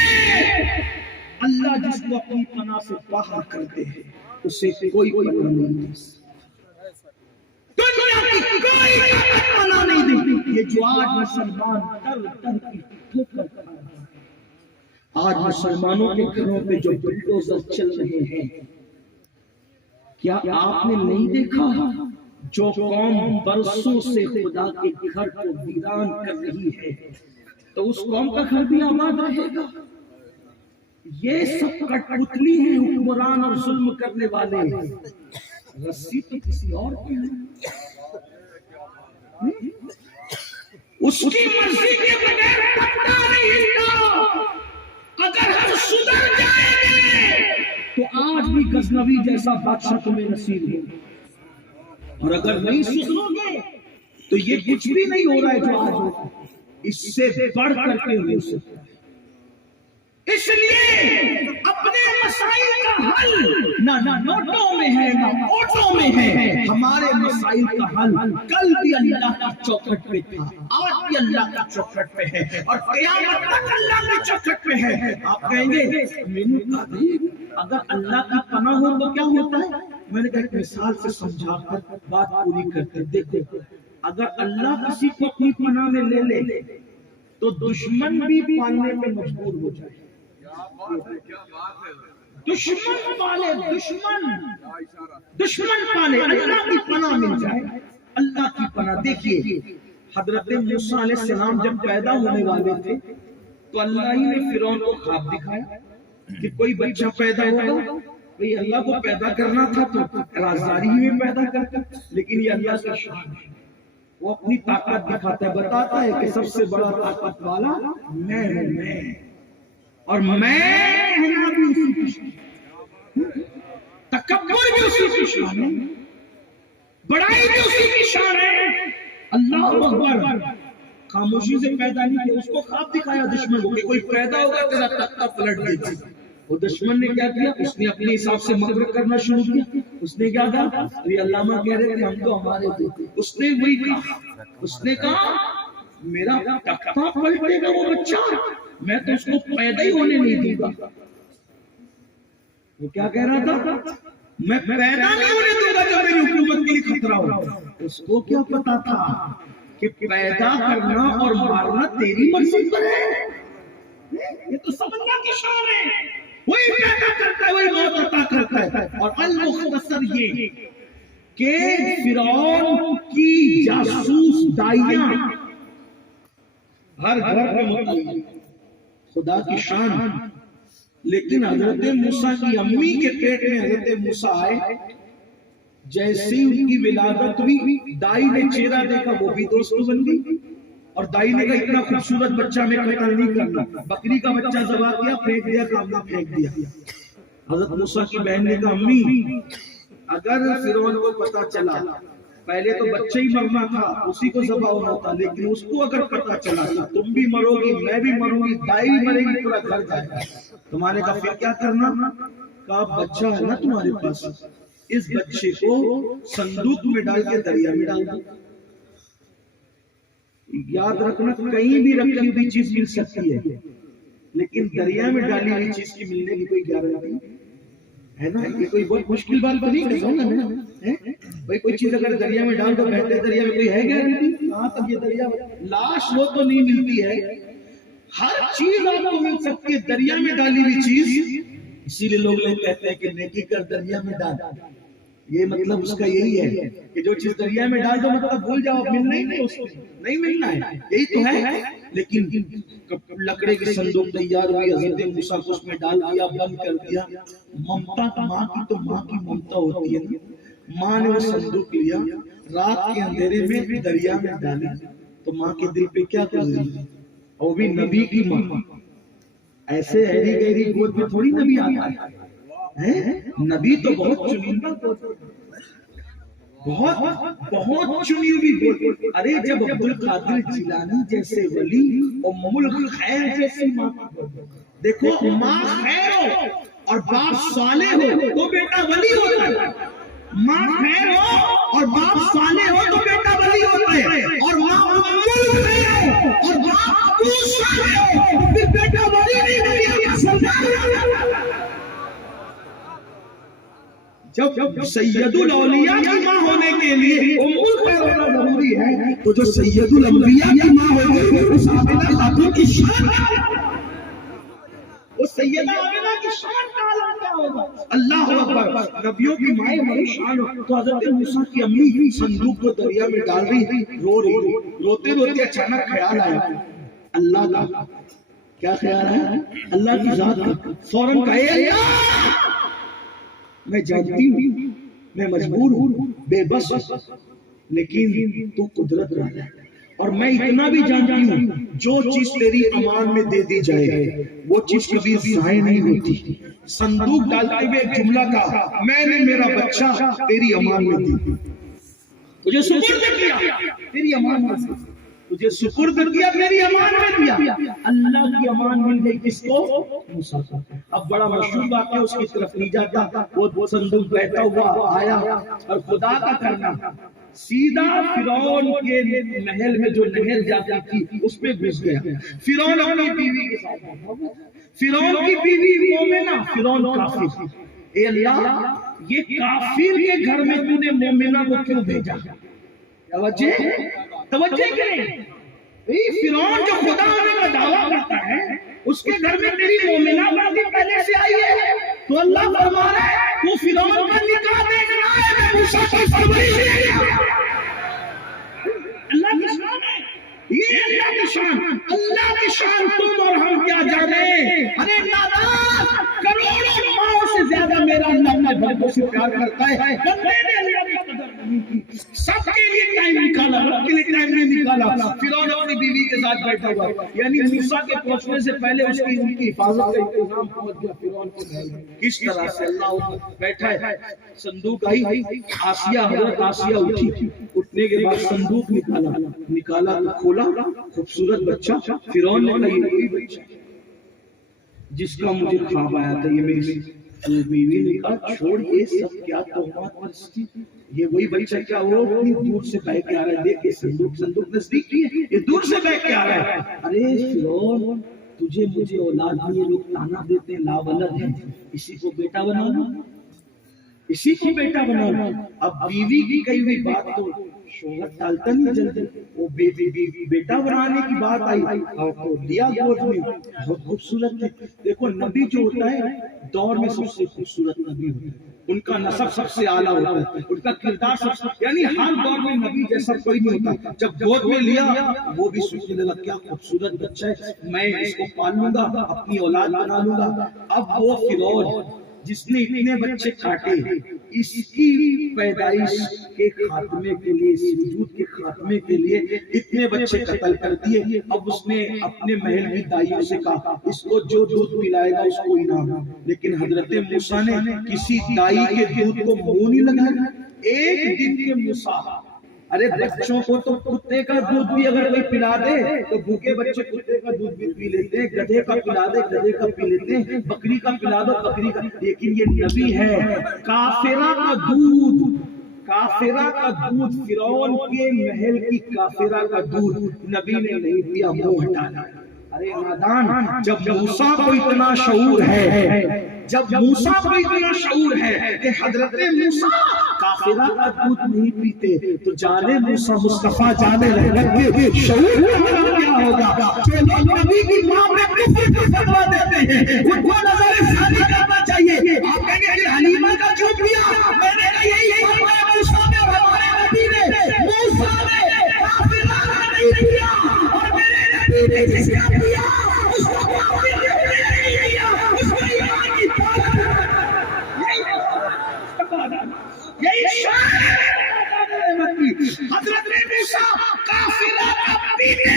اللہ جس کو اپنی پناہ سے باہر کرتے ہیں اسے کوئی پناہ نہیں دے. دنیا کی کوئی پناہ نہیں دے. یہ جو آج مسلمان تر تر کی ٹھوکر کھا رہا ہے, آج مسلمانوں کے گھروں پہ جو بلڈوزر چل رہے ہیں, کیا آپ نے نہیں دیکھا جو قوم برسوں سے خدا کے گھر کو ویران کر رہی ہے تو اس قوم کا گھر بھی آباد رہے گا؟ یہ سب کٹ پتلی ہیں حکمران اور ظلم کرنے والے. رسی تو کسی اور کی ہے, اس کی مرضی کے بغیر پکڑا نہیں ہلتا. اگر ہم سدھر جائیں گے تو آج بھی غزنوی جیسا بادشاہ تمہیں نصیب ہے, اور اگر نہیں سدھرو گے تو یہ کچھ بھی نہیں ہو رہا ہے جو آج ہو, اس سے بڑھ کر کے ہو سکتا ہے. اس لیے اپنے مسائل کا حل نہ نوٹوں میں ہے نہ ووٹوں میں ہے. ہمارے مسائل کا حل کل بھی اللہ کی چوکھٹ پہ تھا, آج بھی اللہ کی چوکھٹ پہ ہے, اور قیامت تک اللہ کی چوکھٹ پہ ہے. آپ کہیں گے میں نے کہا اگر اللہ کی پناہ ہو تو کیا ہوتا ہے؟ میں نے کہا ایک مثال سے سمجھا کر بات پوری کرتے. دیکھو, اگر اللہ کسی کو اپنی پناہ میں لے لے تو دشمن بھی پالنے میں مجبور ہو جائے. دشمن پالے, دشمن پالے, اللہ کی پناہ مل جائے, اللہ کی پناہ. دیکھیے حضرت موسیٰ علیہ السلام جب پیدا ہونے والے تھے تو اللہ ہی نے فرعون کو خواب دکھایا کہ کوئی بچہ پیدا ہوگا. بھئی اللہ کو پیدا کرنا تھا تو رازداری ہی میں پیدا کرتا, لیکن یہ اللہ کا شان ہے, وہ اپنی طاقت دکھاتا ہے, بتاتا ہے کہ سب سے بڑا طاقت والا میں ہوں, اور میں کہنا بھی اسی کی شان ہے, تکبر بھی اسی کی شان ہے, بڑائی بھی اسی کی شان ہے. اللہ اکبر. خاموشی سے پیدا نہیں کیا, اس کو خواب دکھایا دشمن کو کہ کوئی پیدا ہوگا تیرا تختہ پلٹ دے گا. وہ دشمن نے کیا کیا؟ اس نے اپنے حساب سے مکر کرنا شروع کیا. اس نے کیا کہا؟ یہ علامہ کہہ رہے کہ ہم تو ہمارے تھے. اس نے وہی کہا, اس نے کہا میرا تختہ پلٹے گا وہ بچہ, میں تو اس کو پیدا ہی ہونے نہیں دوں گا. وہ کیا کہہ رہا تھا؟ میں پیدا نہیں ہونے دوں گا جب میری حکومت کے لیے خطرہ ہو. اس کو کیا پتا تھا کہ پیدا کرنا اور مارنا تیری مرضی پر ہے. یہ تو سب اللہ کی شان ہے, وہی پیدا کرتا ہے, وہی موت عطا کرتا ہے. اور المختصر یہ کہ فرعون کی جاسوس دائیاں ہر گھر میں مطلع, خدا کی شان. لیکن حضرت موسیٰ کی امی کے پیٹ میں حضرت موسیٰ آئے, جیسی ان کی ولادت ہوئی دائی نے چہرہ دیکھا, وہ بھی دوست بن گئی. اور دائی نے کہا اتنا خوبصورت بچہ میں قتل نہیں کرنا, بکری کا بچہ ذبح کیا, پھینک دیا, کامنا پھینک دیا. حضرت موسیٰ کی بہن نے کہا امی اگر فرعون کو پتا چلا, پہلے تو بچہ ہی مرنا تھا, اسی کو ذبح ہونا تھا, لیکن اس کو اگر پتا چلا تو تم بھی مرو گی, میں بھی مروں گی, دائی مرے گی, پورا گھر جائے گا. تمہارے کا پھر کیا کرنا؟ کہا بچہ ہے نا تمہارے پاس, اس بچے کو صندوق میں ڈال کے دریا میں ڈال دو. یاد رکھنا کہیں بھی رکھی ہوئی چیز مل سکتی ہے, لیکن دریا میں ڈالی ہوئی چیز کی ملنے کی کوئی گارنٹی ہے نا. یہ کوئی بہت مشکل بات تو نہیں ہے بھائی, کوئی چیز اگر دریا میں ڈال دو بہتے دریا میں کوئی ہے گارنٹی؟ ہاں تب یہ دریا لاش وہ تو نہیں ملتی ہے, ہر چیز آپ کو مل سکتی ہے دریا میں ڈالی ہوئی چیز. اسی لیے لوگ کہتے ہیں کہ نیکی کر دریا میں ڈال, یہ مطلب اس کا یہی ہے کہ جو چیز دریا میں ڈال دو مطلب بھول جاؤ, ملنا ہی نہیں, اس کو نہیں ملنا ہے, یہی تو ہے. لیکن لکڑے کی صندوق تیار ہوئی, حضرت موسیٰ کو اس میں ڈال دیا, بند کر دیا. ممتا ماں کی تو ماں کی ممتا ہوتی ہے, ماں نے وہ صندوق لیا, رات کے اندھیرے میں دریا میں ڈالا, تو ماں کے دل پہ کیا گزری؟ اور بھی نبی کی ماں. ایسے ہیری گہری گود میں تھوڑی نبی آتا ہے. نبی تو بہت چنندہ گود ہے، بہت چنی ہوئی گود. ارے جب عبد القادر جیلانی جیسے ولی ام الخیر جیسی ماں، دیکھو ماں خیر ہو اور باپ صالح ہو تو بیٹا ولی ہوتا ہے. ماں خیر ہو اور باپ صالح ہو تو بیٹا ولی ہوتا ہے. اور ماں ام الخیر ہو اور باپ صالح ہو تو پھر بیٹا ولی نہیں ہوتا. جب سید الاولیاء کی ماں ہونے کے لیے ام الخیر ہونا ضروری ہے تو جو سید الانبیاء کی ماں ہوگی اس آمنہ خاتون کی شان وہ سیدہ آمنہ کی شان کا عالم کیا ہوگا. اللہ اکبر. نبیوں کی مائیں بڑی شان ہو. تو حضرت موسیٰ کی امی صندوق کو دریا میں ڈال رہی، رو رہی، روتے روتے اچانک خیال آیا اللہ کا. کیا خیال ہے؟ اللہ کی ذات کا. فوراً کہے اللہ میں جانتی ہوں میں مجبور ہوں، بے بس، لیکن تو قدرت والا ہے. اور میں اتنا بھی جانتی ہوں جو چیز تیری امان میں دے دی جائے وہ چیز کبھی ضائع نہیں ہوتی. صندوق ڈالتے ہوئے ایک جملہ کہا میں نے میرا بچہ تیری امان میں دی، تجھے سپرد کیا تیری امان میں سے، تجھے سپرد کیا تیری امان میں دیا. اللہ کی امان مل گئی کس کو؟ موسیٰ کو. اب بڑا مشہور واقعہ اس کی طرف نہیں جاتا. وہ صندوق بیٹھا ہوا آیا اور خدا کا کرنا سیدھا فرعون کے محل میں جو نہر جاتی تھی اس پہ گھس گیا. فرعون اپنی بیوی کے ساتھ بیٹھا ہوا. فرعون کی بیوی مومنہ، فرعون کافر. اے اللہ یہ کافر کے گھر میں تو نے مومنہ کو کیوں بھیجا؟ توجہ کریں. فرعون جو خدا ہونے کا دعویٰ کرتا ہے اس کے گھر میں تیری مومنہ بازی پہلے سے آئی ہے تو اللہ فرما رہا ہے تو فرعون کا نکاح دیکھ رہا ہے میں موسیٰ کو پرورش دے گا. اللہ کی شان ہے یہ، اللہ کی شان. اللہ کی شان تم اور ہم کیا جانے. ارے نادان کروڑوں ماؤں سے زیادہ میرا اللہ اپنے بندوں سے پیار کرتا ہے. بندے نے اللہ کی قدر نہیں کی، سب کے لیے ٹائم نکالا، رب کے لیے ٹائم نہیں نکالا. فرعون اپنی بیوی کے ساتھ بیٹھا ہوا، یعنی موسیٰ کے پہنچنے سے پہلے اس کی ان کی حفاظت کا انتظام پہنچ گیا فرعون کو. کس طرح سے اللہ بیٹھا ہے. صندوق آئی، آسیہ حضرت آسیہ اٹھی، اٹھنے کے بعد صندوق نکالا کھولا، خوبصورت بچہ. فرعون نے کہا یہ وہی بچہ جس کا مجھے خواب آیا تھا، یہ میری بیوی نے کہا چھوڑ یہ سب کیا تہمات پرستی، یہ وہی بچہ کیا وہ اتنی دور سے بہ کے آ رہا ہے. دیکھ صندوق نزدیک کی ہے، یہ دور سے بہ کے آ رہا ہے. ارے فرعون تجھے مجھے اولاد نہیں، یہ لوگ تانا دیتے ہیں لا ولد ہے، اسی کو بیٹا بنا لو، اسی کو بیٹا بنا لو. اب بیوی کی کہی ہوئی بات تو شوہر ٹالتا نہیں جلدی. وہ بیٹا بنانے کی بات آئی اور تو لیا گود میں. بہت خوبصورت ہے. دیکھو نبی جو ہوتا ہے دور میں سب سے خوبصورت نبی ہوتا ہے، ان کا نسب سب سے اعلیٰ ہوتا ہے، ان کا کردار سب سے، یعنی ہر دور میں نبی جیسا کوئی نہیں ہوتا. جب گود میں لیا وہ بھی سوچنے لگا کیا خوبصورت بچہ ہے، میں اس کو پال لوں گا، اپنی اولاد بنا لوں گا. اب وہ فرعون جس نے اتنے بچے کاٹے اس کی پیدائش کے خاتمے کے لیے، اس وجود کے خاتمے کے لیے اتنے بچے قتل کر دیے. اب اس نے اپنے محل کی دائیوں سے کہا اس کو جو دودھ پلائے گا اس کو انعام. لیکن حضرت موسیٰ نے کسی دائی کے دودھ کو منہ نہیں لگایا. ایک دن کے موسیٰ، ارے بچوں کو تو کتے کا دودھ بھی اگر کوئی پلا دے تو بھوکے بچے کتے کا دودھ بھی پی لیتے ہیں، گدھے کا پلا دے گدھے کا پی لیتے ہیں، بکری کا پلا دو بکری کا. لیکن یہ نبی ہے، کافرہ کا دودھ، کافرہ کا دودھ، فرعون کے محل کی کافرہ کا دودھ نبی نے نہیں پیا، منہ ہٹانا. ارے نادان، جب موسیٰ کو اتنا شعور ہے، جب موسیٰ کو اتنا شعور ہے کہ حضرت موسیٰ کافرہ کا دودھ نہیں پیتے تو جانے موسیٰ مصطفیٰ جانے رحمت کے شعور کیا ہوگا. جو لوگ نبی کی ماں میں کفر کا فتویٰ دیتے ہیں ان کو نظر ثانی کرنا چاہیے. آپ کہیں گے حلیمہ کا کیوں پیا؟ میں نے کہا یہی فرمایا موسیٰ نے، ہمارے نبی نے. موسیٰ نے کافرہ کا نہیں پیا اور میرے نبی نے جس کا پیا اس کو کافر نہیں پیا، اس کو ایمان کی طاقت. یہی شان حضرت موسیٰ کافرہ کا پیتے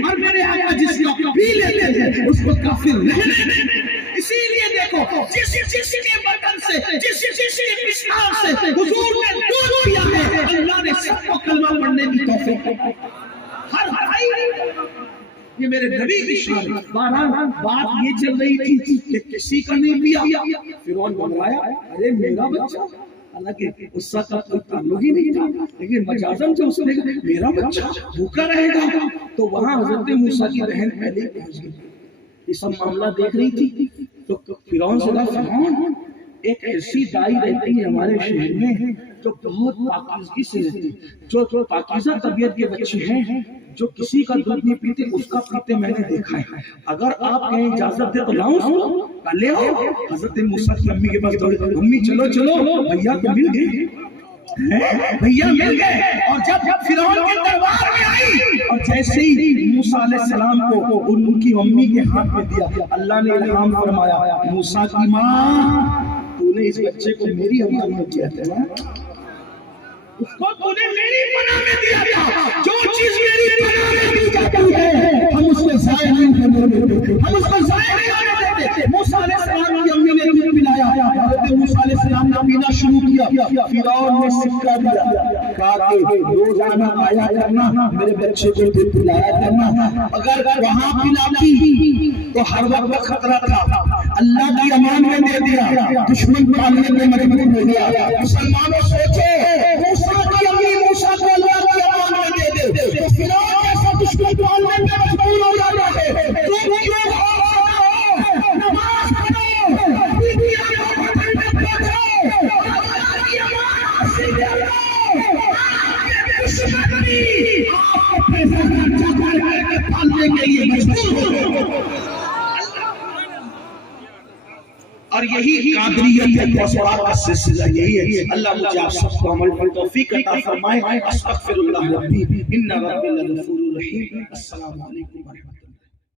اور میرے آقا جس پی لیتے ہیں اس کو کافر رہنے دیں۔ اسی لیے دیکھو جس کے برتن سے جس کے مسکار سے حضور نے دودھ پیا ہے، اللہ نے سب کو کلمہ پڑھنے کی توفیق دی۔ ہر بھائی، یہ میرے نبی کی شان ہے۔ بہرحال بات یہ چل رہی تھی کہ کسی کا نہیں پیا، فرعون گھبرایا، ارے میرا بچہ، حالانکہ اس کا کوئی تعلق ہی نہیں تھا، لیکن مجازن جو اس نے کہا میرا بچہ بھوکا رہے گا، تو وہاں حضرت موسیٰ کی بہن پہلے پہنچ گئی، یہ سب معاملہ دیکھ رہی تھی۔ تو فرعون سے کہا فرعون، ایک ایسی دائی رہتی ہے ہمارے شہر میں جو بہت پاکیزگی سے رہتی، جو پاکیزہ طبیعت کے بچے ہیں، جو کسی کا دودھ نہیں پیتے اس کا پیتے میں نے دیکھا ہے، اگر آپ کہیں اجازت دے تو لاؤں اس کو، لے آؤ۔ حضرت موسیٰ کی امی کے پاس دوڑے، امی چلو چلو، بھیا تو مل گئے، بھیا مل گئے۔ اور جب فرعون کے دربار میں آئی اور جیسے ہی موسیٰ علیہ السلام کو ان کی امی کے ہاتھ میں دیا، اللہ نے الہام فرمایا، موسیٰ کی ماں، تو نے اس بچے کو میری امانت کیا تھا، اس کو تو نے میری پناہ میں دیا تھا، جو چیز میری پناہ میں دی جاتی ہے ہم اس کو ضائع نہیں کرنے دیتے، ہم اس کو ضائع نہیں ہونے دیتے۔ موسیٰ علیہ السلام کی امی نے دودھ پلایا، حضرت موسیٰ علیہ السلام نے پینا شروع کیا، فرعون نے سکہ دیا، کہا کہ روزانہ آیا کرنا، میرے بچے کو دودھ پلایا کرنا، اگر وہاں پلاتی تو ہر وقت خطرہ تھا، اللہ کی امان میں دے دیا، دشمن پالنے میں مجبور ہو گیا۔ مسلمانوں سوچو، موسیٰ کی امی موسیٰ کو اللہ کی امان میں دے دے تو فرعون ایسا دشمن پالنے میں مجبور ہو جاتا ہے، تم کیوں ہو؟ نماز پڑھو، بیویاں کو بھٹن میں پہنچو، اللہ کی امان حاصل کرو، دشمنی آپ کو پیسہ خرچہ کر کے پالنے کے لیے مجبور ہو۔ اور یہی قادریت ہے، اسرار کا سلسلہ یہی ہے۔ اللہ مجھے آپ سب کو عمل پر توفیق عطا فرمائے۔ استغفر اللہ ربی، ان ربی لغفور رحیم۔ السلام علیکم ورحمۃ اللہ۔